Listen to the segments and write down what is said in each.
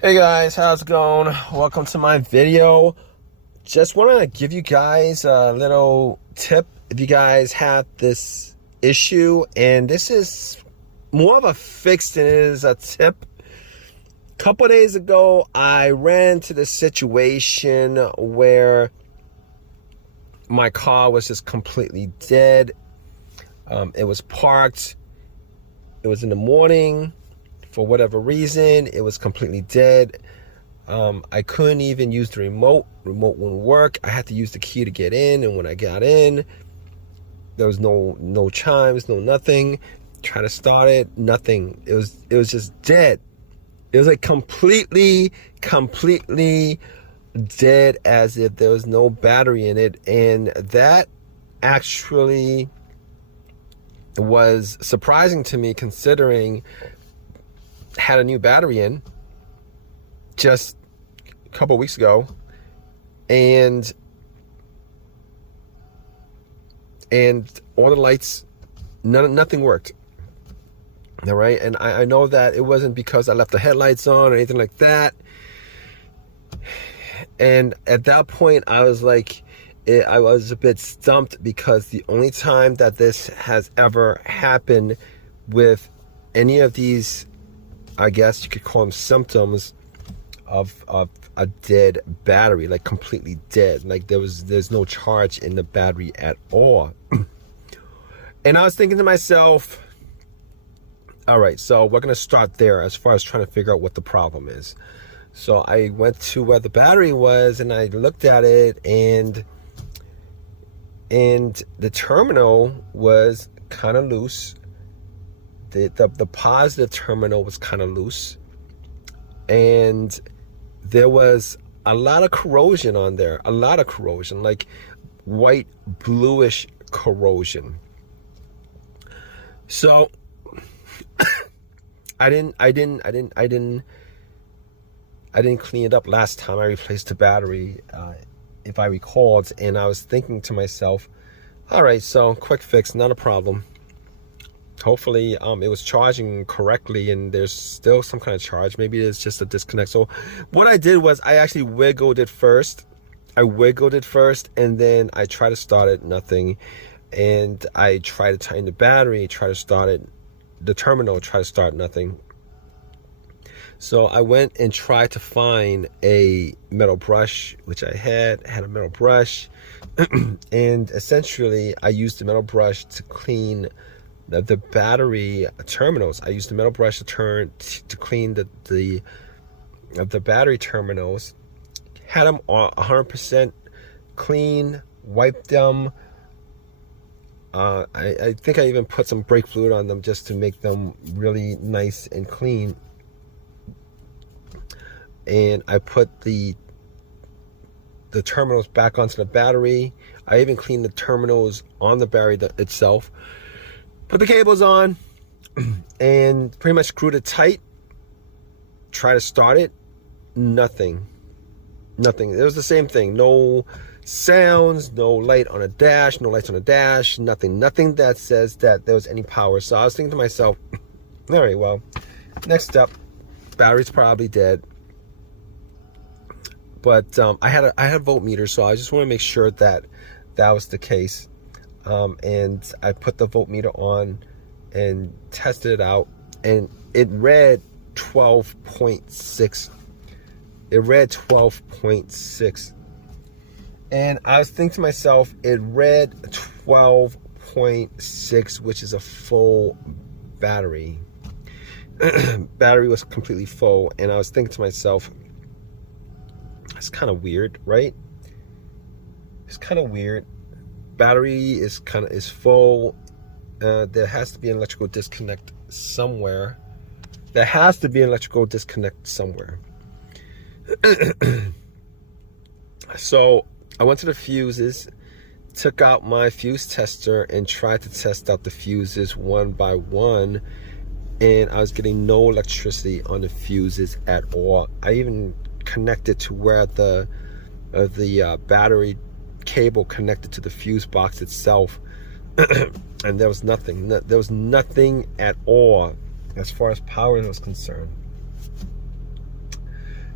Hey guys, how's it going? Welcome to my video. Just want to give you guys a little tip if you guys have this issue, and this is more of a fix than it is a tip. A couple days ago, I ran into this situation where my car was just completely dead. It was parked. It was in the morning. For whatever reason, it was completely dead. I couldn't even use the remote. Remote wouldn't work. I had to use the key to get in, and when I got in, there was no chimes, no nothing. Try to start it, nothing. It was just dead. It was like completely dead, as if there was no battery in it, and that actually was surprising to me, considering had a new battery in just a couple weeks ago, and all the lights, nothing worked. All right, and I know that it wasn't because I left the headlights on or anything like that. And at that point, I was like, I was a bit stumped, because the only time that this has ever happened with any of these, I guess you could call them symptoms of a dead battery, like completely dead, like there's no charge in the battery at all. And I was thinking to myself, all right, so we're gonna start there as far as trying to figure out what the problem is. So I went to where the battery was, and I looked at it, and the terminal was kind of loose. The positive terminal was kind of loose, and there was a lot of corrosion on there, like white bluish corrosion. So I didn't clean it up last time I replaced the battery, if I recalled, and I was thinking to myself, all right, so quick fix, not a problem. Hopefully it was charging correctly, and there's still some kind of charge. Maybe it's just a disconnect. So what I did was I actually wiggled it first. And then I tried to start it, nothing. And I tried to tighten the battery, try to start it, the terminal, try to start, nothing. So I went and tried to find a metal brush, which I had a metal brush. And essentially I used the metal brush to clean the battery terminals. I used the metal brush to clean the battery terminals. Had them 100% clean, wiped them. I think I even put some brake fluid on them just to make them really nice and clean. And I put the terminals back onto the battery. I even cleaned the terminals on the battery itself. Put the cables on and pretty much screwed it tight. Try to start it, nothing. It was the same thing. No sounds, no light on a dash, no lights on a dash, nothing that says that there was any power. So I was thinking to myself, all right, well, next up, battery's probably dead. But I had a voltmeter, so I just want to make sure that was the case. And I put the voltmeter on and tested it out, and it read 12.6. It read 12.6. And I was thinking to myself, it read 12.6, which is a full battery. Battery was completely full, and I was thinking to myself, it's kind of weird, right? It's kind of weird. Battery is full. There has to be an electrical disconnect somewhere. So I went to the fuses, took out my fuse tester, and tried to test out the fuses one by one, and I was getting no electricity on the fuses at all. I even connected to where the battery cable connected to the fuse box itself, and there was nothing. There was nothing at all as far as power was concerned.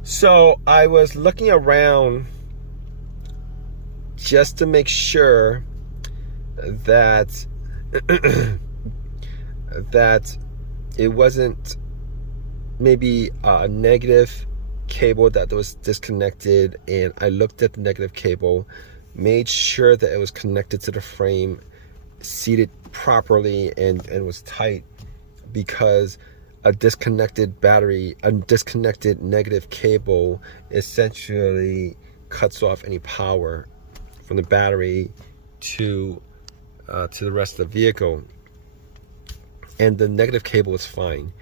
So I was looking around just to make sure that that it wasn't maybe a negative cable that was disconnected, and I looked at the negative cable, made sure that it was connected to the frame, seated properly, and was tight, because a disconnected battery, a disconnected negative cable essentially cuts off any power from the battery to the rest of the vehicle. And the negative cable was fine.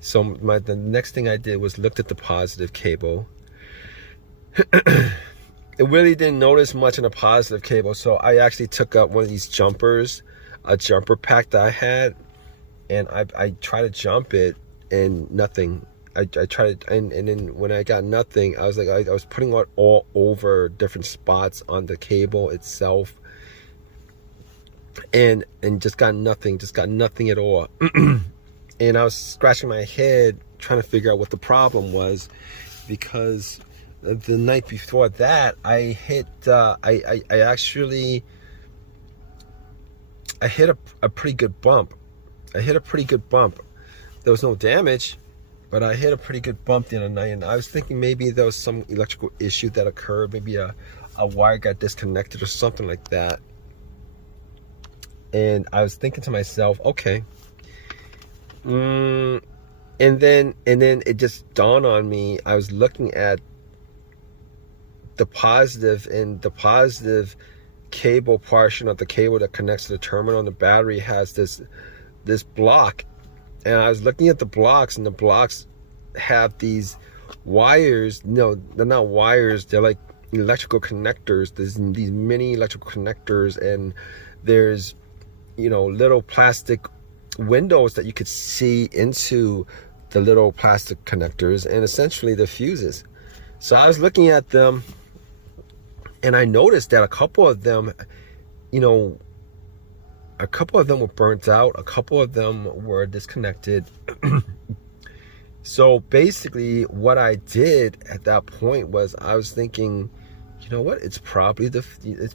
So the next thing I did was looked at the positive cable. It really didn't notice much in a positive cable, so I actually took up one of these jumpers, a jumper pack that I had, and I tried to jump it, and nothing. I tried, and then when I got nothing, I was like, I was putting it all over different spots on the cable itself, and just got nothing at all. And I was scratching my head trying to figure out what the problem was, because the night before that I hit I hit a pretty good bump. There was no damage, but I hit a pretty good bump the other night, and I was thinking maybe there was some electrical issue that occurred, maybe a wire got disconnected or something like that. And I was thinking to myself, okay. And then it just dawned on me. I was looking at the positive, and the positive cable portion of the cable that connects to the terminal on the battery has this block. And I was looking at the blocks, and the blocks have these wires. No, they're not wires. They're like electrical connectors. There's these mini electrical connectors, and there's, you know, little plastic windows that you could see into the little plastic connectors, and essentially the fuses. So I was looking at them, and I noticed that a couple of them, you know, a couple of them were burnt out, a couple of them were disconnected. So basically what I did at that point was, I was thinking, you know what, it's probably the fuses.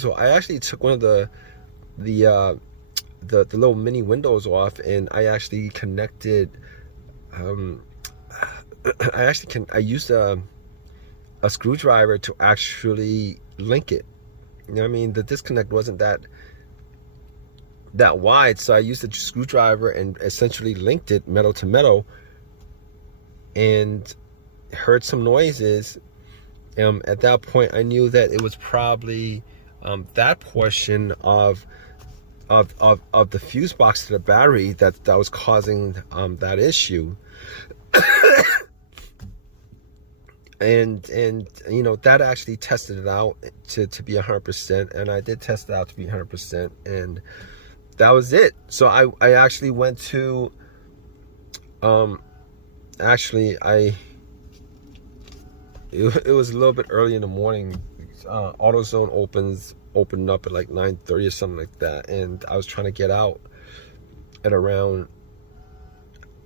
So I actually took one of the little mini windows off, and I actually connected I used a screwdriver to actually link it. You know what I mean? The disconnect wasn't that wide, so I used a screwdriver and essentially linked it metal to metal, and heard some noises. At that point, I knew that it was probably that portion of the fuse box to the battery that was causing that issue. and you know, that actually tested it out to be 100%, and I did test it out to be 100%, and that was it. So I actually went to it was a little bit early in the morning. AutoZone opened up at like 9:30 or something like that, and I was trying to get out at around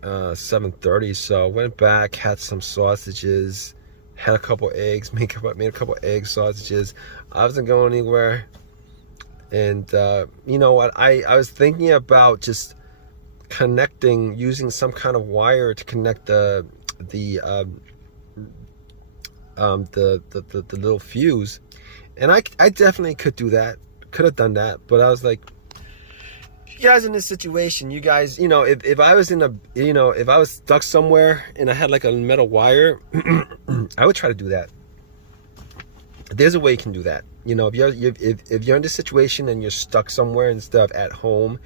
7:30. So I went back, had some sausages, had a couple eggs, made a couple egg sausages. I wasn't going anywhere, and you know what? I was thinking about just using some kind of wire to connect the little fuse, and I definitely could have done that, but I was like, you guys in this situation, you guys, you know, if I was if I was stuck somewhere and I had like a metal wire, I would try to do that. There's a way you can do that. You know, if you're in this situation and you're stuck somewhere instead of at home,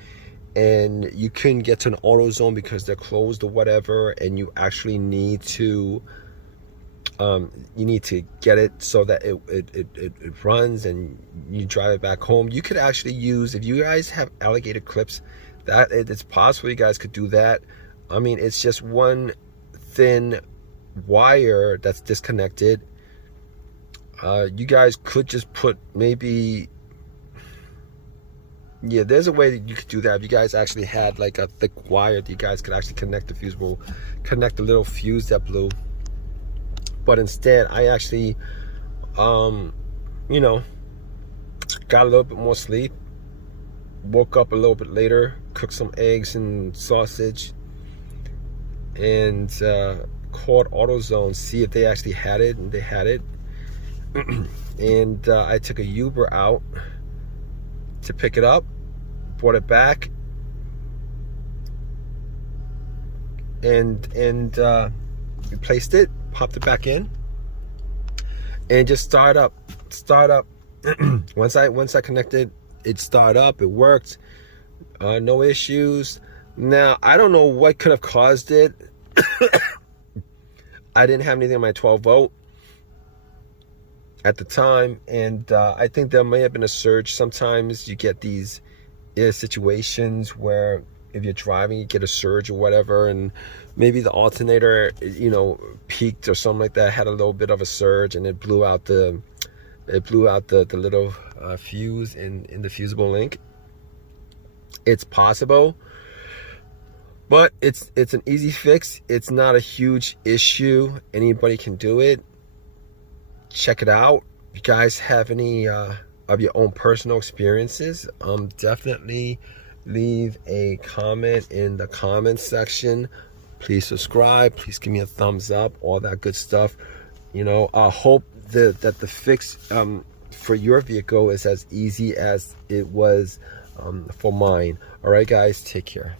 and you couldn't get to an AutoZone because they're closed or whatever, and you actually need to get it so that it runs and you drive it back home. You could actually use, if you guys have alligator clips, that it's possible you guys could do that. I mean, it's just one thin wire that's disconnected. You guys could just put maybe Yeah, there's a way that you could do that. If you guys actually had like a thick wire that you guys could actually connect the fusible, connect the little fuse that blew. But instead, I actually, you know, got a little bit more sleep, woke up a little bit later, cooked some eggs and sausage, and called AutoZone, see if they actually had it, and they had it. And I took a Uber out to pick it up, brought it back, and replaced it, popped it back in, and just start up. Once I connected, it started up. It worked. No issues. Now I don't know what could have caused it. I didn't have anything on my 12 volt at the time, and I think there may have been a surge. Sometimes you get these situations where if you're driving, you get a surge or whatever, and maybe the alternator, you know, peaked or something like that, had a little bit of a surge, and it blew out the little fuse in the fusible link. It's possible, but it's an easy fix. It's not a huge issue. Anybody can do it. Check it out. If you guys have any of your own personal experiences, definitely leave a comment in the comments section. Please subscribe. Please give me a thumbs up. All that good stuff. You know, I hope that the fix for your vehicle is as easy as it was for mine. All right, guys, take care.